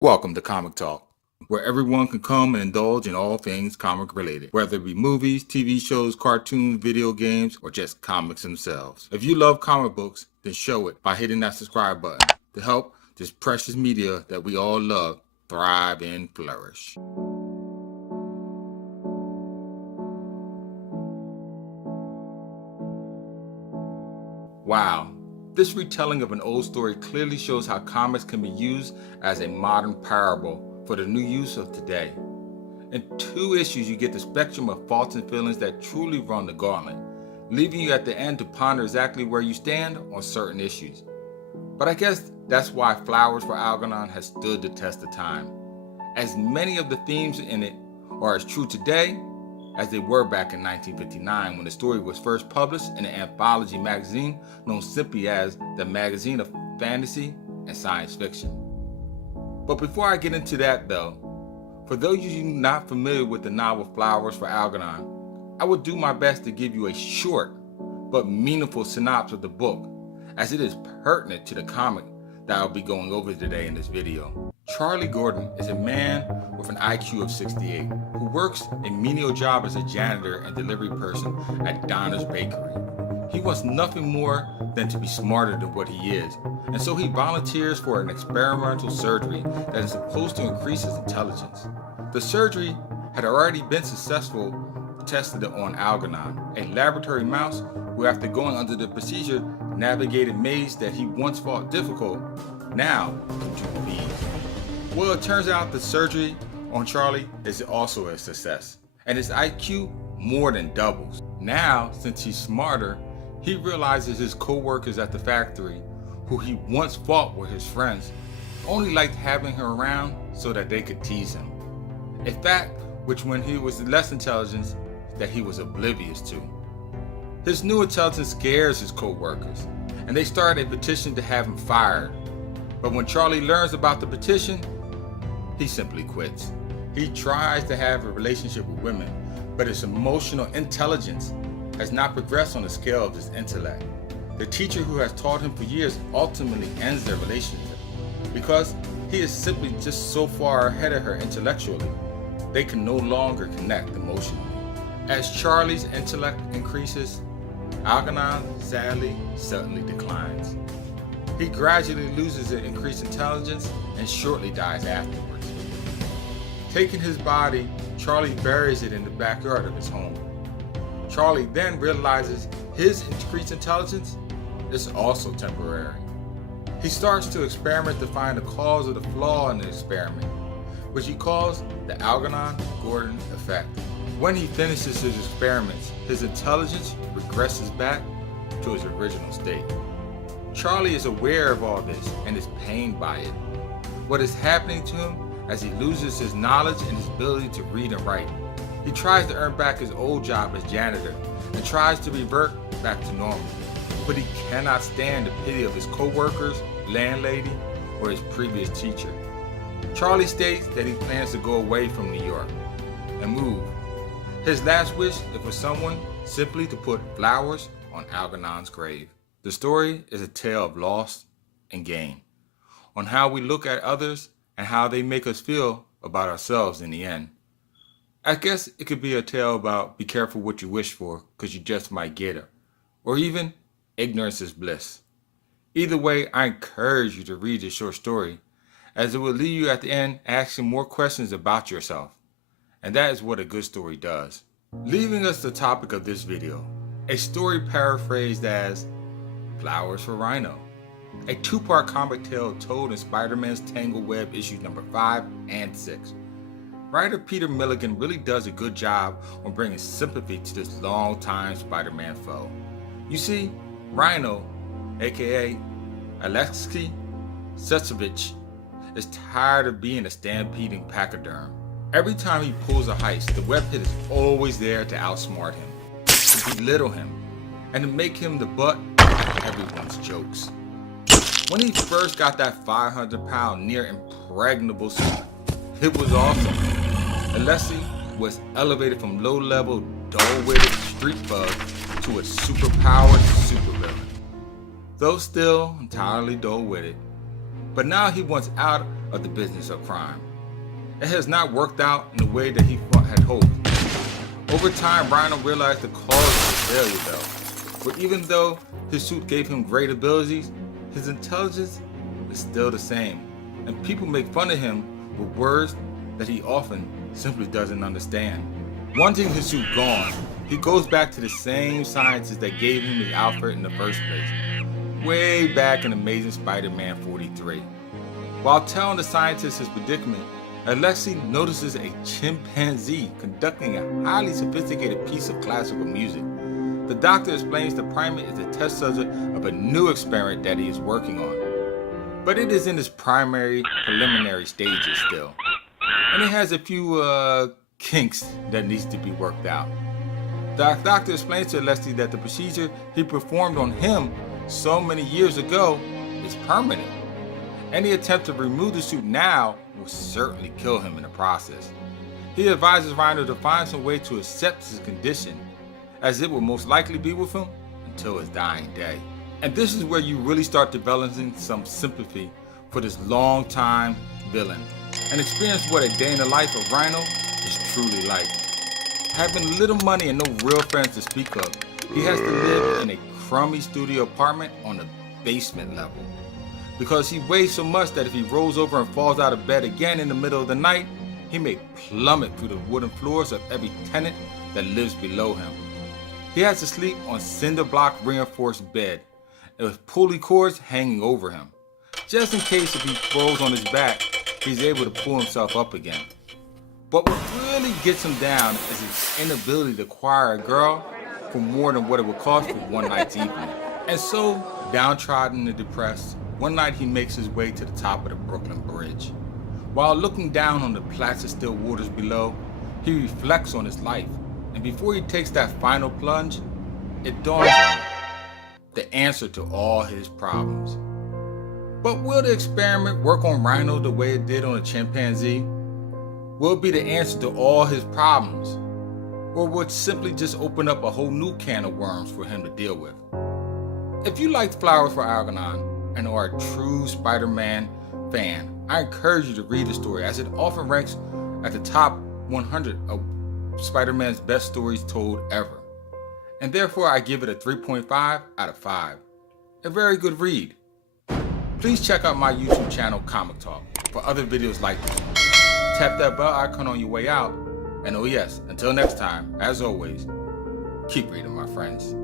Welcome to Comic Talk, where everyone can come and indulge in all things comic related, whether it be movies, TV shows, cartoons, video games, or just comics themselves. If you love comic books, then show it by hitting that subscribe button to help this precious media that we all love thrive and flourish. Wow. This retelling of an old story clearly shows how comics can be used as a modern parable for the new use of today. In 2 issues, you get the spectrum of thoughts and feelings that truly run the gauntlet, leaving you at the end to ponder exactly where you stand on certain issues. But I guess that's why Flowers for Algernon has stood the test of time, as many of the themes in it are as true today as they were back in 1959 when the story was first published in an anthology magazine known simply as the Magazine of Fantasy and Science Fiction. But before I get into that though, for those of you not familiar with the novel Flowers for Algernon, I will do my best to give you a short but meaningful synopsis of the book, as it is pertinent to the comic that I'll be going over today in this video. Charlie Gordon is a man with an IQ of 68 who works a menial job as a janitor and delivery person at Donna's Bakery. He wants nothing more than to be smarter than what he is, and so he volunteers for an experimental surgery that is supposed to increase his intelligence. The surgery had already been successful tested on Algernon, a laboratory mouse who, after going under the procedure, navigated a maze that he once thought difficult, now could do ease. Well, it turns out the surgery on Charlie is also a success, and his IQ more than doubles. Now, since he's smarter, he realizes his co-workers at the factory, who he once thought were his friends, only liked having him around so that they could tease him. A fact which, when he was less intelligent, that he was oblivious to. His new intelligence scares his co-workers, and they start a petition to have him fired. But when Charlie learns about the petition, he simply quits. He tries to have a relationship with women, but his emotional intelligence has not progressed on the scale of his intellect. The teacher who has taught him for years ultimately ends their relationship because he is simply just so far ahead of her intellectually, they can no longer connect emotionally. As Charlie's intellect increases, Algernon sadly suddenly declines. He gradually loses his increased intelligence and shortly dies afterwards. Taking his body, Charlie buries it in the backyard of his home. Charlie then realizes his increased intelligence is also temporary. He starts to experiment to find the cause of the flaw in the experiment, which he calls the Algernon-Gordon effect. When he finishes his experiments, his intelligence regresses back to his original state. Charlie is aware of all this and is pained by it. What is happening to him as he loses his knowledge and his ability to read and write? He tries to earn back his old job as janitor and tries to revert back to normal, but he cannot stand the pity of his co-workers, landlady, or his previous teacher. Charlie states that he plans to go away from New York and move. His last wish is for someone simply to put flowers on Algernon's grave. The story is a tale of loss and gain, on how we look at others and how they make us feel about ourselves in the end. I guess it could be a tale about be careful what you wish for, because you just might get it, or even ignorance is bliss. Either way, I encourage you to read this short story, as it will leave you at the end asking more questions about yourself. And that is what a good story does. Leaving us the topic of this video, a story paraphrased as Flowers for Rhino, a 2-part comic tale told in Spider-Man's Tangled Web issues number 5 and 6. Writer Peter Milligan really does a good job on bringing sympathy to this long-time Spider-Man foe. You see, Rhino, aka Alexei Setsovich, is tired of being a stampeding pachyderm. Every time he pulls a heist, the web hit is always there to outsmart him, to belittle him, and to make him the butt of everyone's jokes. When he first got that 500-pound near impregnable suit, it was awesome. Alexei was elevated from low-level, dull-witted street bug to a superpowered supervillain. Though still entirely dull-witted, but now he wants out of the business of crime. It has not worked out in the way that he had hoped. Over time, Rhino realized the cause of his failure though. But even though his suit gave him great abilities, his intelligence is still the same. And people make fun of him with words that he often simply doesn't understand. Wanting his suit gone, he goes back to the same scientists that gave him the outfit in the first place, way back in Amazing Spider-Man 43. While telling the scientists his predicament, Alexei notices a chimpanzee conducting a highly sophisticated piece of classical music. The doctor explains the primate is a test subject of a new experiment that he is working on, but it is in its preliminary stages still, and it has a few kinks that needs to be worked out. The doctor explains to Alexei that the procedure he performed on him so many years ago is permanent. Any attempt to remove the suit now will certainly kill him in the process. He advises Rhino to find some way to accept his condition, as it will most likely be with him until his dying day. And this is where you really start developing some sympathy for this long-time villain and experience what a day in the life of Rhino is truly like. Having little money and no real friends to speak of, he has to live in a crummy studio apartment on the basement level, because he weighs so much that if he rolls over and falls out of bed again in the middle of the night, he may plummet through the wooden floors of every tenant that lives below him. He has to sleep on cinder block reinforced bed with pulley cords hanging over him, just in case if he rolls on his back, he's able to pull himself up again. But what really gets him down is his inability to acquire a girl for more than what it would cost for one night's evening. And so, downtrodden and depressed, one night he makes his way to the top of the Brooklyn Bridge. While looking down on the placid still waters below, he reflects on his life. And before he takes that final plunge, it dawns on him the answer to all his problems. But will the experiment work on Rhino the way it did on a chimpanzee? Will it be the answer to all his problems? Or will it simply just open up a whole new can of worms for him to deal with? If you liked Flowers for Algernon and are a true Spider-Man fan, I encourage you to read the story, as it often ranks at the top 100 of Spider-Man's best stories told ever. And therefore I give it a 3.5 out of 5. A very good read. Please check out my YouTube channel, Comic Talk, for other videos like this. Tap that bell icon on your way out. And oh yes, until next time, as always, keep reading, my friends.